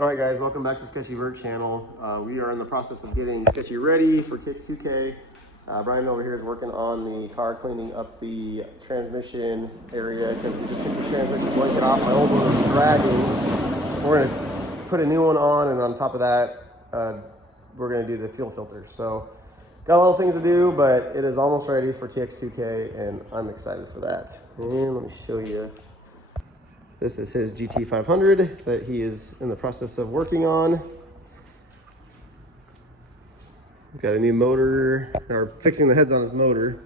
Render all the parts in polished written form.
All right, guys, welcome back to the Sketchy Vert channel. We are in the process of getting Sketchy ready for TX2K. Brian over here is working on the car, cleaning up the transmission area because we just took the transmission blanket off. My old one was dragging. We're gonna put a new one on, and on top of that, we're gonna do the fuel filters. So, got a little things to do, but it is almost ready for TX2K, and I'm excited for that. And let me show you. This is his GT500 that he is in the process of working on. We've got a new motor, or fixing the heads on his motor.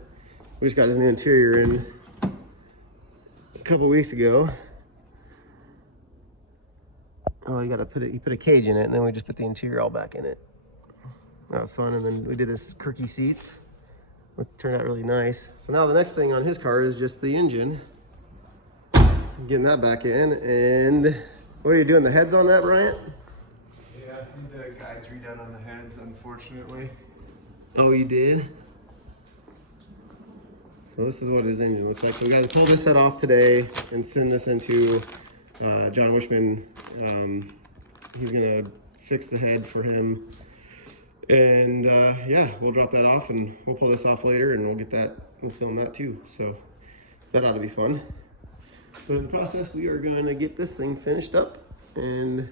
We just got his new interior in a couple weeks ago. Oh, you put a cage in it, and then we just put the interior all back in it. That was fun, and then we did his Kirky seats. It turned out really nice. So now the next thing on his car is just the engine. Getting that back in, and what are you doing, the heads on that, Bryant? Yeah, I need the guides redone on the heads, unfortunately. Oh, you did? So this is what his engine looks like. So we got to pull this head off today and send this into John Wishman. He's gonna fix the head for him, and yeah, we'll drop that off and we'll pull this off later, and we'll film that too. So that ought to be fun. But in the process, we are going to get this thing finished up, and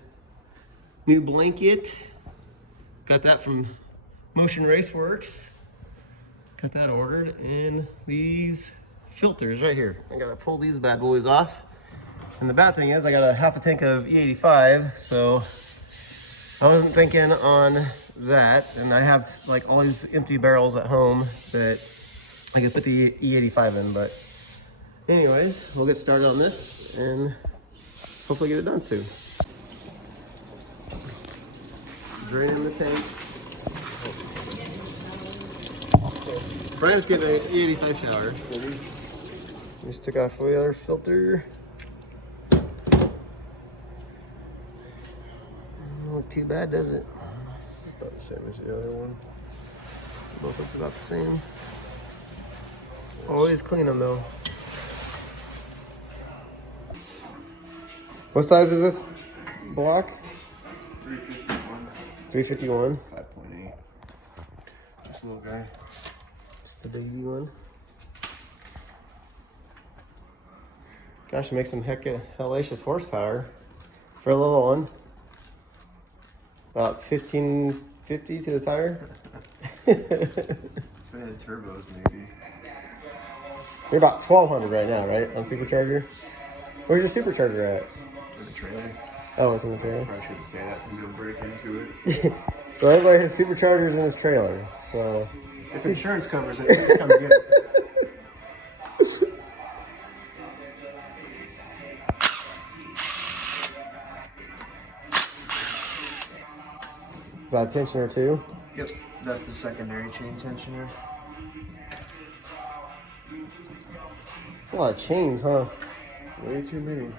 new blanket. Got that from Motion Raceworks. Got that ordered, and these filters right here. I gotta pull these bad boys off. And the bad thing is I got a half a tank of E85, so I wasn't thinking on that. And I have like all these empty barrels at home that I could put the E85 in, but anyways, we'll get started on this and hopefully get it done soon. Draining the tanks. Brian's getting an E85 shower. We just took off the other filter. Doesn't look too bad, does it? About the same as the other one. Both look about the same. Always clean them though. What size is this block? 351. 351. 5.8. Just a little guy. Just the baby one. Gosh, it makes some hellacious horsepower for a little one. About 1550 to the tire. If I had turbos, maybe. They're about 1200 right now, right? On supercharger. Where's your supercharger at? In the trailer. Oh, it's in the trailer. Probably shouldn't say that, some people break into it. So everybody has superchargers in his trailer. So If insurance covers it, please come get it. is that a tensioner too? Yep, that's the secondary chain tensioner. A lot of chains, huh? Way too many.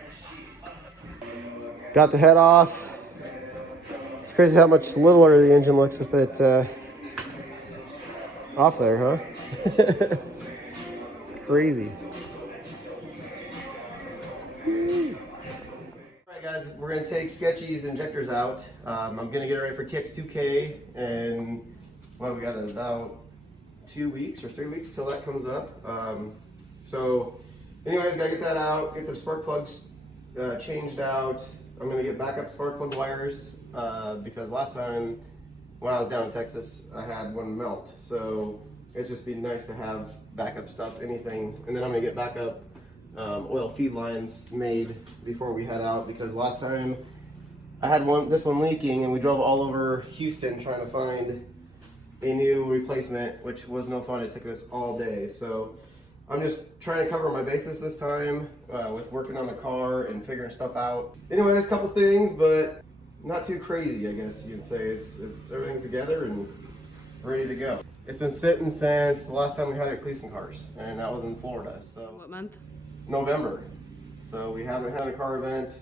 Got the head off. It's crazy how much littler the engine looks with it off there, huh? It's crazy. Alright guys, we're going to take Sketchy's injectors out. I'm going to get it ready for TX2K, and well, we got about 2 weeks or 3 weeks till that comes up. So anyways, gotta get that out, get the spark plugs changed out. I'm gonna get backup spark plug wires because last time when I was down in Texas, I had one melt. So it's just been nice to have backup stuff, anything. And then I'm gonna get backup oil feed lines made before we head out, because last time I had this one leaking and we drove all over Houston trying to find a new replacement, which was no fun. It took us all day. So I'm just trying to cover my bases this time with working on the car and figuring stuff out. Anyways, a couple things, but not too crazy, I guess you could say. It's everything's together and ready to go. It's been sitting since the last time we had it at Cleason Cars, and that was in Florida. So What month? November. So we haven't had a car event.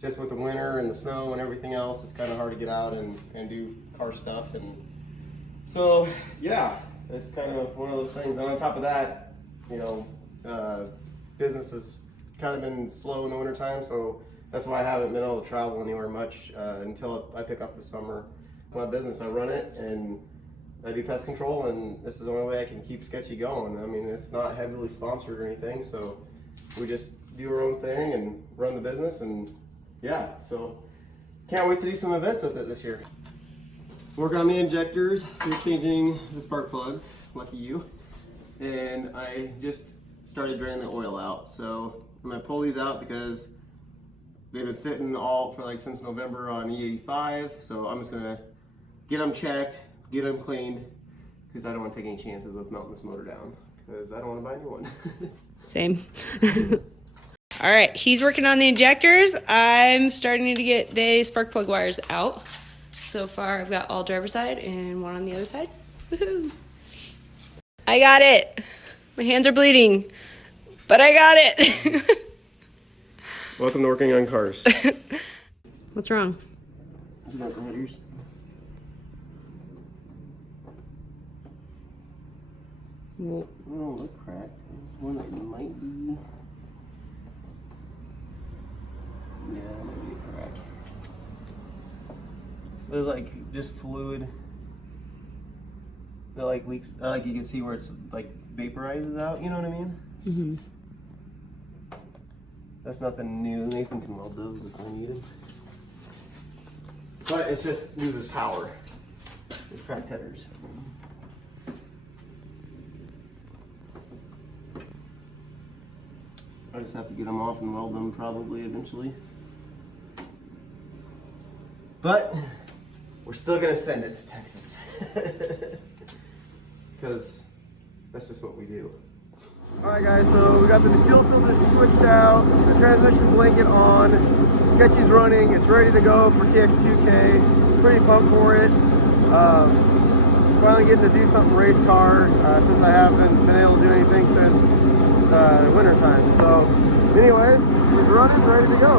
Just with the winter and the snow and everything else, it's kind of hard to get out and do car stuff. And so, yeah, it's kind of one of those things. And on top of that, you know, business has kind of been slow in the wintertime, so that's why I haven't been able to travel anywhere much until I pick up the summer. It's my business. I run it and I do pest control, and this is the only way I can keep Sketchy going. I mean, it's not heavily sponsored or anything, so we just do our own thing and run the business, and yeah, so can't wait to do some events with it this year. Working on the injectors, we're changing the spark plugs, lucky you, and I just started draining the oil out. So I'm gonna pull these out because they've been sitting all for like since November on E85, so I'm just gonna get them checked, get them cleaned, because I don't want to take any chances with melting this motor down, because I don't want to buy a new one. Same. All right, he's working on the injectors. I'm starting to get the spark plug wires out. So far, I've got all driver's side and one on the other side. Woohoo! I got it. My hands are bleeding, but I got it. Welcome to working on cars. What's wrong? It's about the headers. Well, They don't look cracked. There's one that might be. Yeah, it might be a crack. There's like just fluid that like leaks. Like you can see where it's like vaporizes out. You know what I mean? mm-hmm. That's nothing new. Nathan can weld those if I need him. But it just loses power. It's cracked headers. I just have to get them off and weld them probably eventually. But we're still gonna send it to Texas. Because that's just what we do. Alright guys, so we got the fuel filters switched out, the transmission blanket on, Sketchy's running, it's ready to go for TX2K. Pretty pumped for it. Finally getting to do something race car since I haven't been able to do anything since winter time. So anyways, it's running, ready to go.